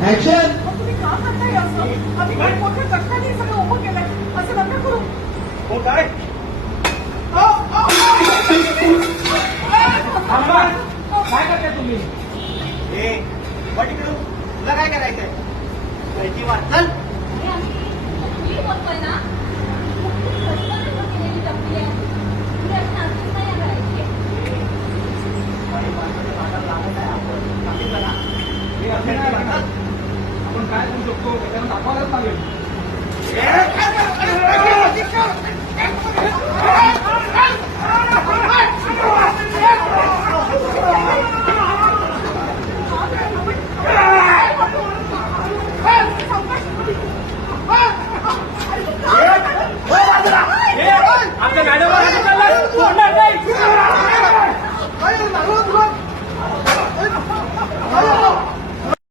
Action. तुम्ही का करताय असं? आम्ही काही मोठ्या कष्टाने सगळं उभं केलंय, असं नका करू. हो काय काय करताय तुम्ही? ए बटी पिऊ, तुला काय करायचंय? माहिती वाट चल. आपण काय करू शकतो त्याच्यानं दाखवायलाच लागेल. ए,